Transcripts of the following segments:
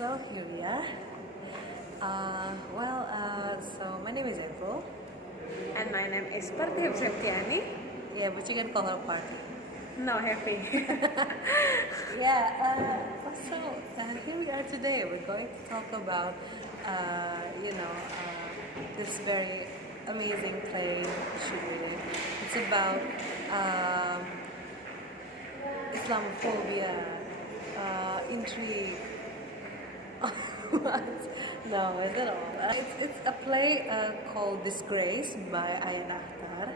So here we are. So my name is April. And my name is Septiani. Yeah, but you can call her Party. No, happy. Here we are today. We're going to talk about, this very amazing play, should read it. It's about Islamophobia, intrigue. What? No, is it all? It's a play called Disgraced by Ayad Akhtar.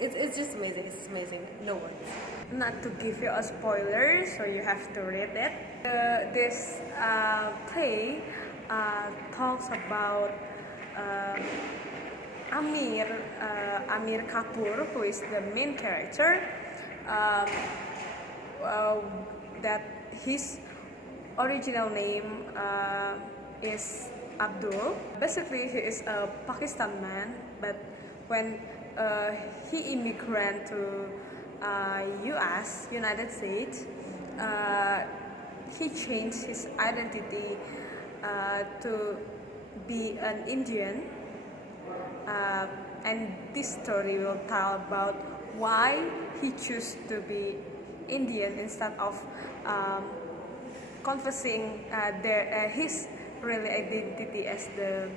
It's just amazing. It's amazing. No words. Not to give you a spoiler, so you have to read it. This play talks about Amir Kapoor, who is the main character. That his original name is Abdul. Basically, he is a Pakistan man, but when he immigrated to United States, he changed his identity to be an Indian. And this story will tell about why he chose to be Indian instead of confessing his real identity as the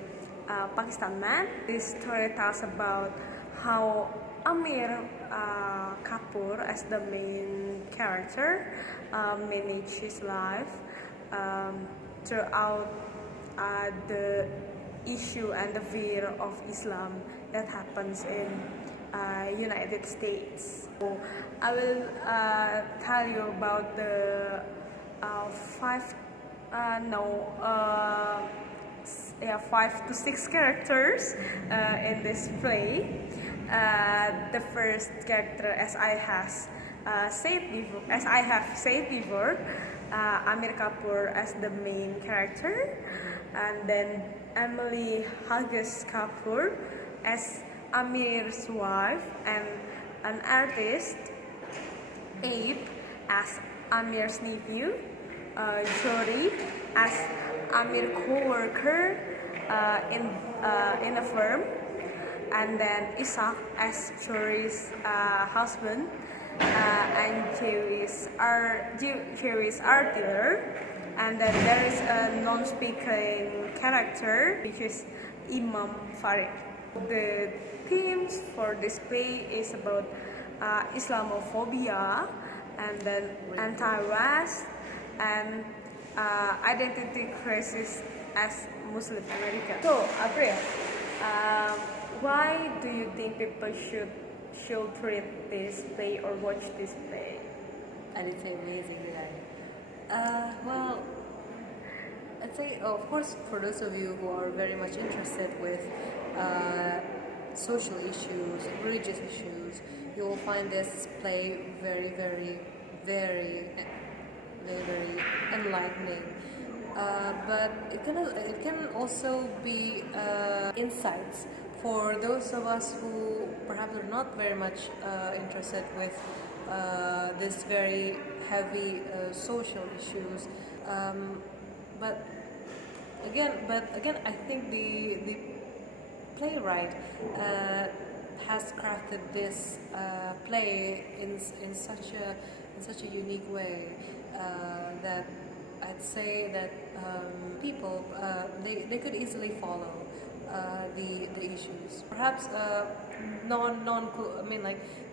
Pakistan man. This story tells about how Amir Kapoor, as the main character, managed his life throughout the issue and the fear of Islam that happens in United States. So I will tell you about the 5 to 6 characters in this play. The first character, as I have said before, Amir Kapoor as the main character, and then Emily Hughes Kapoor as Amir's wife and an artist, Abe as Amir's nephew, Jody as Amir's co-worker in a firm, and then Isaac as Jory's husband, and Jerry's art dealer, and then there is a non-speaking character which is Imam Farid. The themes for this play is about Islamophobia, and then anti-West, and identity crisis as Muslim American. So, April, why do you think people should read this play or watch this play? And it's amazing, right? I'd say, of course, for those of you who are very much interested with social issues, religious issues, you will find this play very, very, very, very enlightening. But it can also be insights for those of us who perhaps are not very much interested with this very heavy social issues. But again, I think the playwright has crafted this play in such a unique way that I'd say that people they could easily follow the issues. Perhaps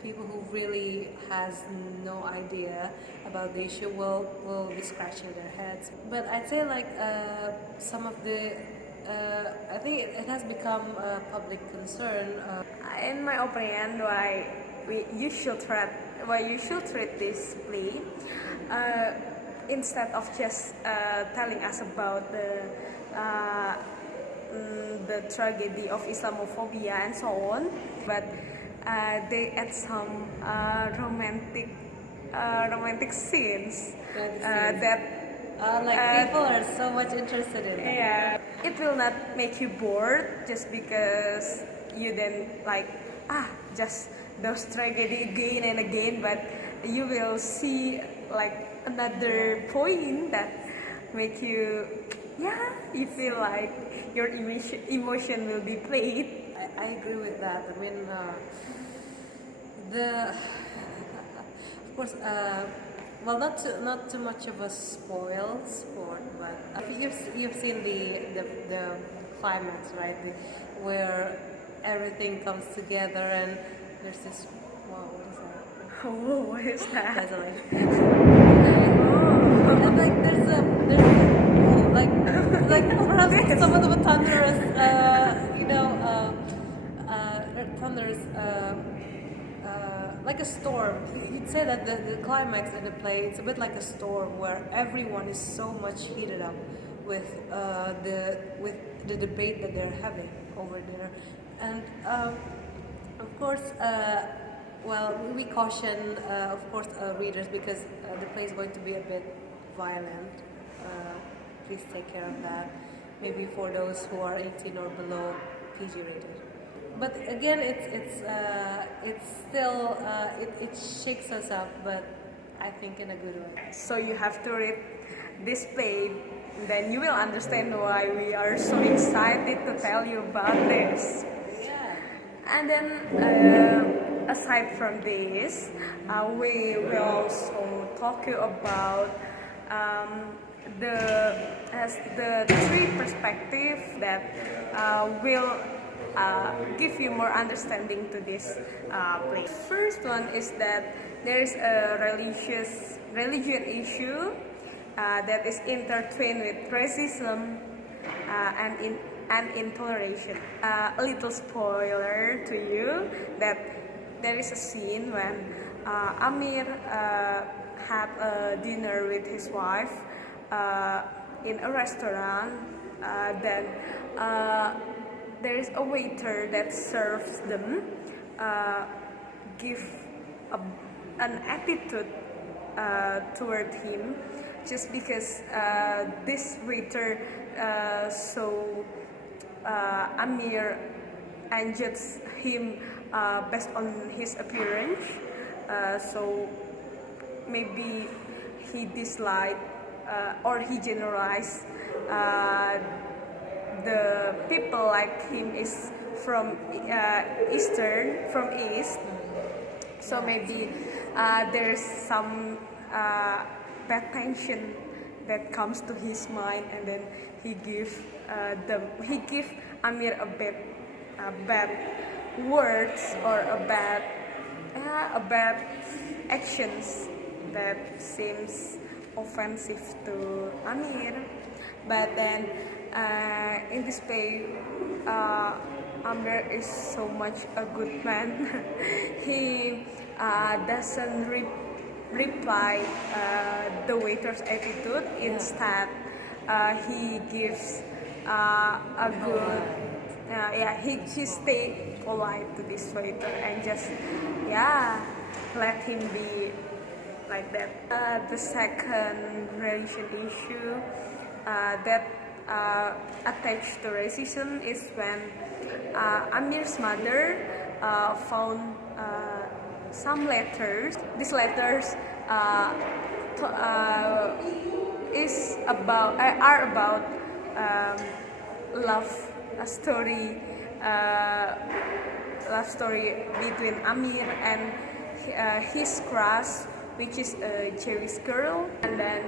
people who really has no idea about the issue will be scratching their heads. But I'd say some of the I think it has become a public concern. In my opinion, why you should read this play instead of just telling us about the tragedy of Islamophobia and so on, but they add some romantic scenes that people are so much interested in. Yeah, it will not make you bored just because you then just those tragedy again and again, but you will see like another point that make you, you feel like your emotion will be played. I agree with that. I mean, the of course, well, not too much of a spoiled sport, but you've seen the climax, right? Where everything comes together and there's this. Wow, what is that? Oh, what is that? Desolation. And like there's like perhaps some of the thunderous, thunderous, like a storm. You'd say that the climax in the play, it's a bit like a storm where everyone is so much heated up with the debate that they're having over dinner, and of course. Well, we caution, of course, readers because the play is going to be a bit violent. Please take care of that. Maybe for those who are 18 or below, PG rated. But again, it's still it shakes us up, but I think in a good way. So you have to read this play, then you will understand why we are so excited to tell you about this. Yeah. And then. Aside from this, we will also talk you about the three perspectives that will give you more understanding to this play. First one is that there is a religion issue that is intertwined with racism and intoleration. A little spoiler to you that there is a scene when Amir had a dinner with his wife in a restaurant. Then there is a waiter that serves them, give an attitude toward him just because this waiter saw Amir and judged him based on his appearance, so maybe he disliked or he generalized the people like him is from East, so maybe there's some bad tension that comes to his mind, and then he give Amir a bad words or a bad actions that seems offensive to Amir. But then in this play, Amir is so much a good man. He doesn't reply the waiter's attitude. Instead, he gives a good. He stayed polite to this waiter and just let him be like that. The second religion issue that attached to racism is when Amir's mother found some letters. These letters are about love story between Amir and his crush, which is a Jewish girl. And then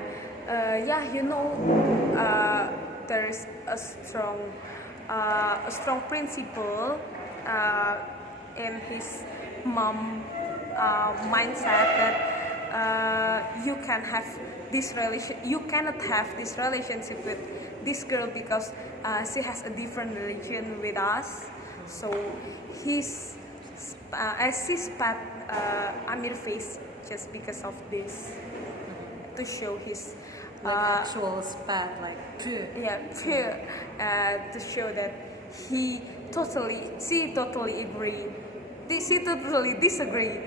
there is a strong principle in his mom mindset that you cannot have this relationship with this girl because she has a different religion with us. So she spat Amir face just because of this, to show his actual spat, like to show that she totally disagree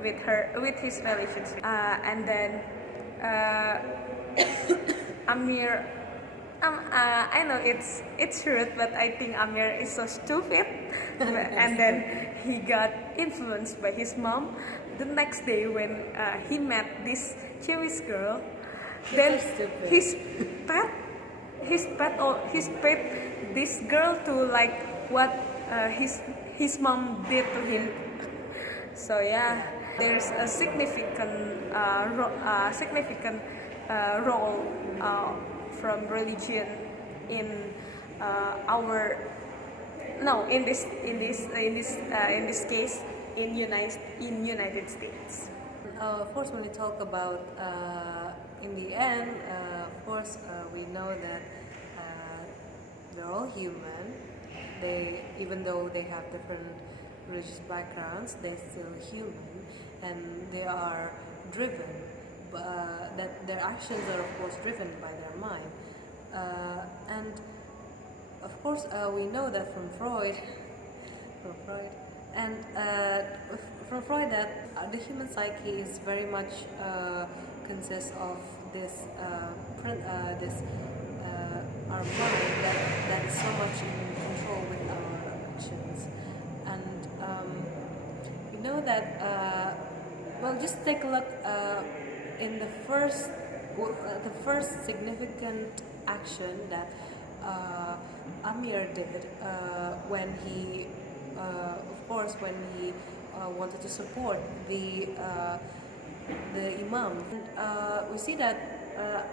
with his relationship. And then Amir I know it's rude, but I think Amir is so stupid. And then he got influenced by his mom. The next day, when he met this Jewish girl, then so stupid. pet, his pet this girl to like what his mom did to him. So yeah, there's a significant role from religion in our no in this case in United States. Of course, when we talk about in the end, of course, we know that they're all human. They, even though they have different religious backgrounds, they're still human, and they are driven. That their actions are, of course, driven by their mind, and of course, we know that from Freud, and from Freud that the human psyche is very much consists of this our mind that is so much in control with our actions, and we know that well, just take a look in the first significant action that Amir did when he, of course, when he wanted to support the imam. And we see that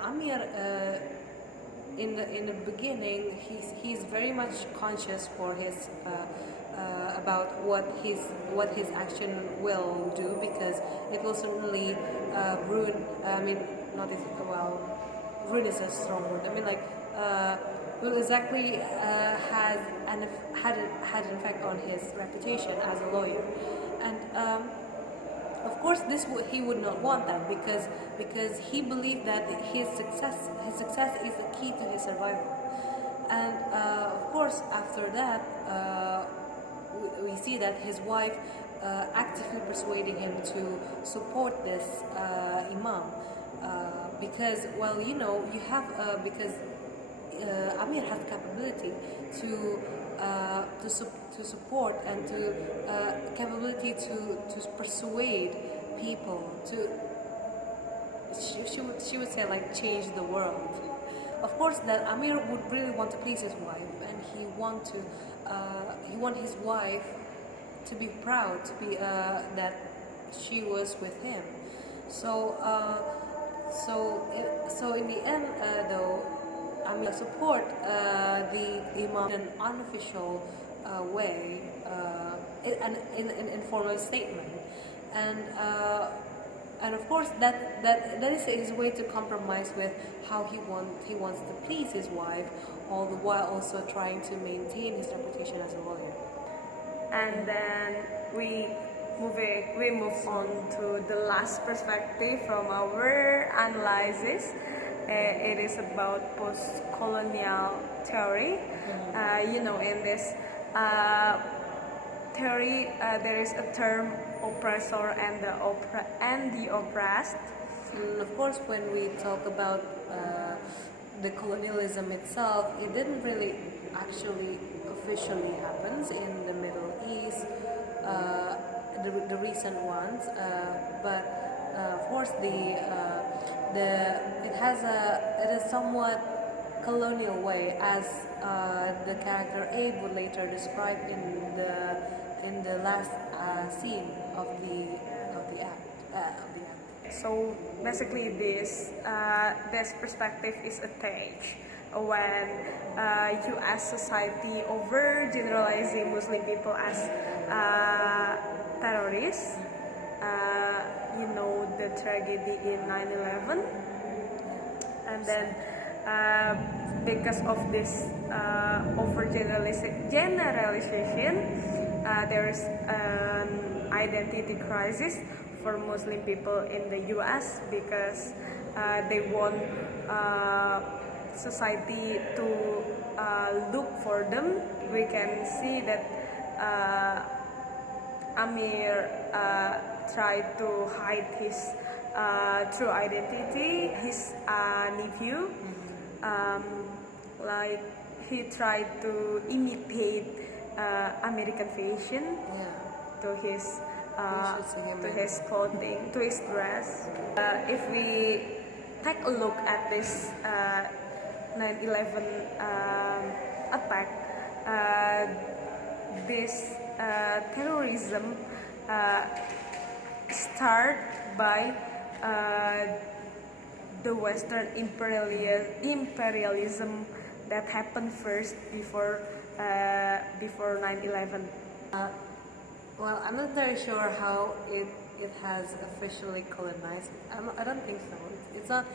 Amir, in the beginning, he's very much conscious for his about what his action will do, because it will certainly ruin. I mean, not is well, ruin is a strong word. I mean, like. Will exactly had an effect on his reputation as a lawyer, and of course he would not want that, because he believed that his success is the key to his survival, and of course after that we see that his wife actively persuading him to support this imam, because, well, you know, you have because Amir has the capability to support and to capability to persuade people to, she would say, like, change the world. Of course, that Amir would really want to please his wife, and he want his wife to be proud to be that she was with him. So in the end, though, I mean, support the imam in an unofficial way, in an informal statement, and of course that is his way to compromise with how he wants to please his wife, all the while also trying to maintain his reputation as a lawyer. And then we move on to the last perspective from our analysis. It is about post-colonial theory. You know, in this theory, there is a term oppressor and the oppressed. And of course, when we talk about the colonialism itself, it didn't really actually officially happens in the Middle East, the recent ones, but of course it is somewhat colonial way, as the character Abe would later describe in the last scene of the act. So basically, this perspective is attached when U.S. society over generalizing Muslim people as terrorists. You know, the tragedy in 9/11, and then because of this generalization, there is an identity crisis for Muslim people in the U.S. because they want society to look for them. We can see that Amir tried to hide his true identity, his nephew. like he tried to imitate American fashion to his clothing, to his dress. If we take a look at this 9/11 attack, this terrorism start by the Western imperialism that happened first before 9/11. Well, I'm not very sure how it has officially colonized. I don't think so. It's not.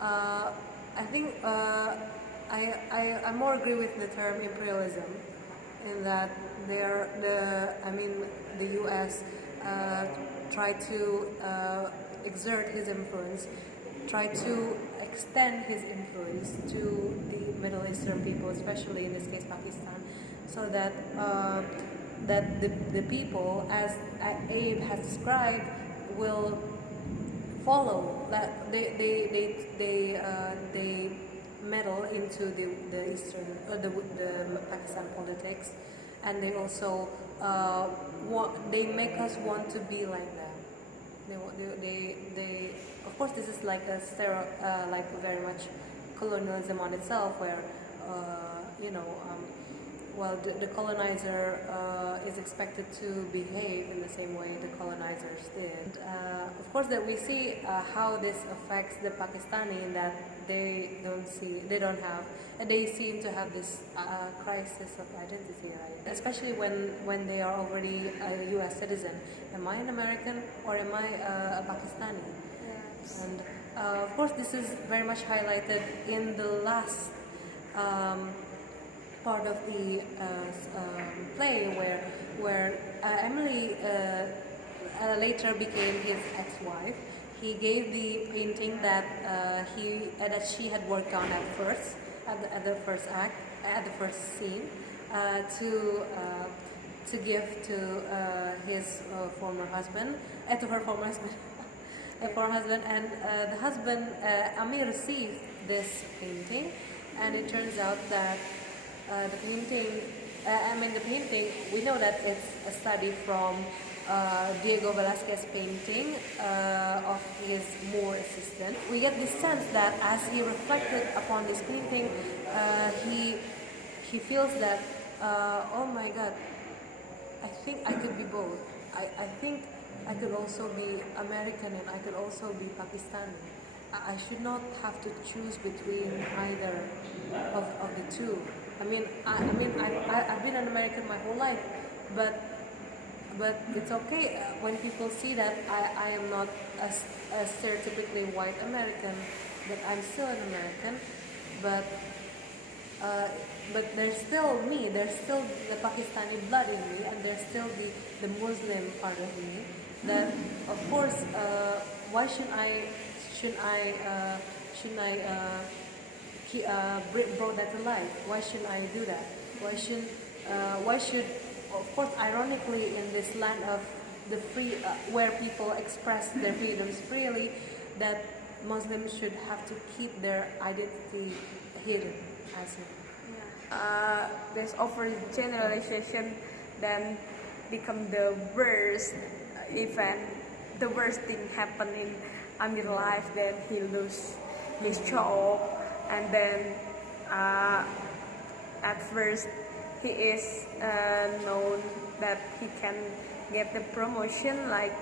I think I more agree with the term imperialism, in that the U.S. Tried to exert his influence, tried to extend his influence to the Middle Eastern people, especially in this case Pakistan, so that the people, as Abe has described, will follow that they meddle into the Eastern the Pakistan politics, and they also they make us want to be like them. They of course this is like a like very much colonialism on itself, where well, the colonizer is expected to behave in the same way the colonizers did. Of course, that we see how this affects the Pakistani, in that they seem to have this crisis of identity, right? Especially when they are already a U.S. citizen. Am I an American or am I a Pakistani? Yes. And of course, this is very much highlighted in the last part of the play, where Emily later became his ex-wife. He gave the painting that she had worked on at the first act, at the first scene, to give to his former husband, to her former husband, and the husband Amir received this painting, and it turns out that the painting, we know that it's a study from Diego Velázquez's painting of his Moor assistant. We get this sense that as he reflected upon this painting, he feels that, oh my God, I think I could be both. I think I could also be American and I could also be Pakistani. I should not have to choose between either of the two. I've been an American my whole life, but it's okay when people see that I am not a stereotypically white American, that I'm still an American, but there's still me, there's still the Pakistani blood in me, and there's still the Muslim part of me. That of course, why shouldn't I brought that to life? Why shouldn't I do that? Why should, of course, ironically, in this land of the free, where people express their freedoms freely, that Muslims should have to keep their identity hidden, as it. This overgeneralization then become the worst event, the worst thing happen in Amir's life. Then he lose his job, and then at first he is known that he can get the promotion, like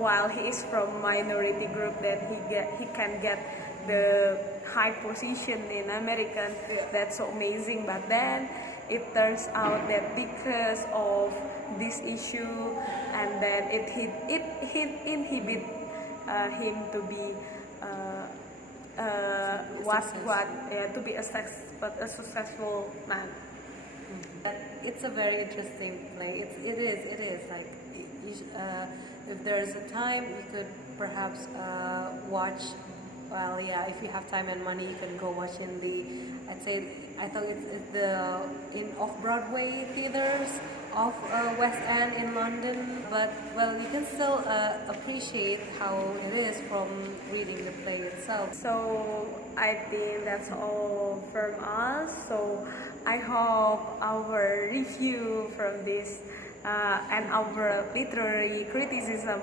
while he is from minority group, that he can get the high position in American. That's so amazing. But then it turns out that because of this issue, and then it inhibit him to be to be a successful man. It's a very interesting play. It is like if there is a time, you could perhaps watch. Well, yeah, if you have time and money, you can go watch in I thought it's in Off-Broadway theaters, of West End in London, but well, you can still appreciate how it is from reading the play itself. So I think that's all from us. So I hope our review from this and our literary criticism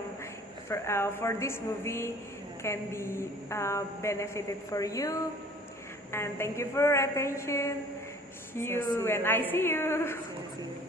for this movie can be benefited for you. And thank you for your attention. See you when I see you.